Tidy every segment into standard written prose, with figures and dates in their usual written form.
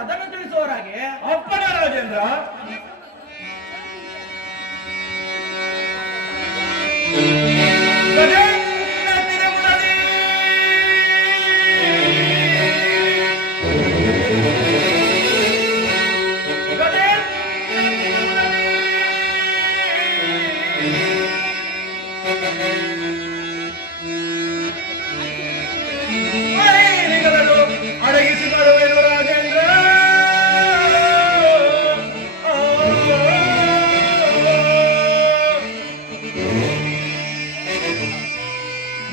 ಅದನ್ನು ತಿಳಿಸುವವರಾಗೆ. ಅಪ್ಪನ ರಾಜೇಂದ್ರ. ಅಡಗಿಸಿಕೊಳ್ಳುವೆನು ರಾಜೇಂದ್ರ.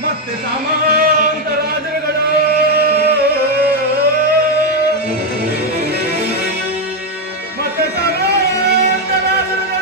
ಮತ್ತೆ ಸಾಮಂತ ರಾಜರುಗಳು ಮತ್ತೆ ಸಾಮಂತ ರಾಜರುಗಳು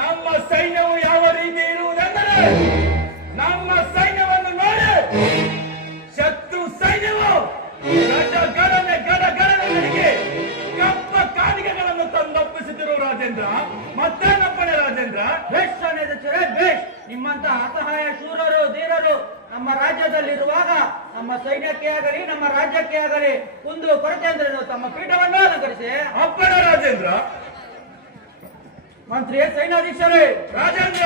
ನಮ್ಮ ಸೈನ್ಯವು ಯಾವ ರೀತಿ ಇರುವುದೆಂದರೆ ನಮ್ಮ ಸೈನ್ಯವನ್ನು ನೋಡಿ ಶತ್ರು ಸೈನ್ಯವು ಗಡಗಡನೆಗೆ ಕಪ್ಪ ಕಾಣಿಕೆಗಳನ್ನು ತಂದೊಪ್ಪಿಸುತ್ತಿರುವ ರಾಜೇಂದ್ರ. ಮತ್ತೇನಪ್ಪಣೆ ರಾಜೇಂದ್ರ? ಬೇಷ್ ಬೇಷ್. ನಿಮ್ಮಂತಹ ಅಸಹಾಯ ಶೂರರು ಧೀರರು ನಮ್ಮ ರಾಜ್ಯದಲ್ಲಿರುವಾಗ ನಮ್ಮ ಸೈನ್ಯಕ್ಕೆ ಆಗಲಿ ನಮ್ಮ ರಾಜ್ಯಕ್ಕೆ ಆಗಲಿ ಒಂದು ಕೊರತೆ ಅಂದ್ರೆ ತಮ್ಮ ಪೀಠವನ್ನು ಅಲಂಕರಿಸಿ. ಅಪ್ಪಣ ರಾಜೇಂದ್ರ. ಮಂತ್ರಿ ಸೈನ್ಯಾಧೀಶರೇ ರಾಜೇಂದ್ರ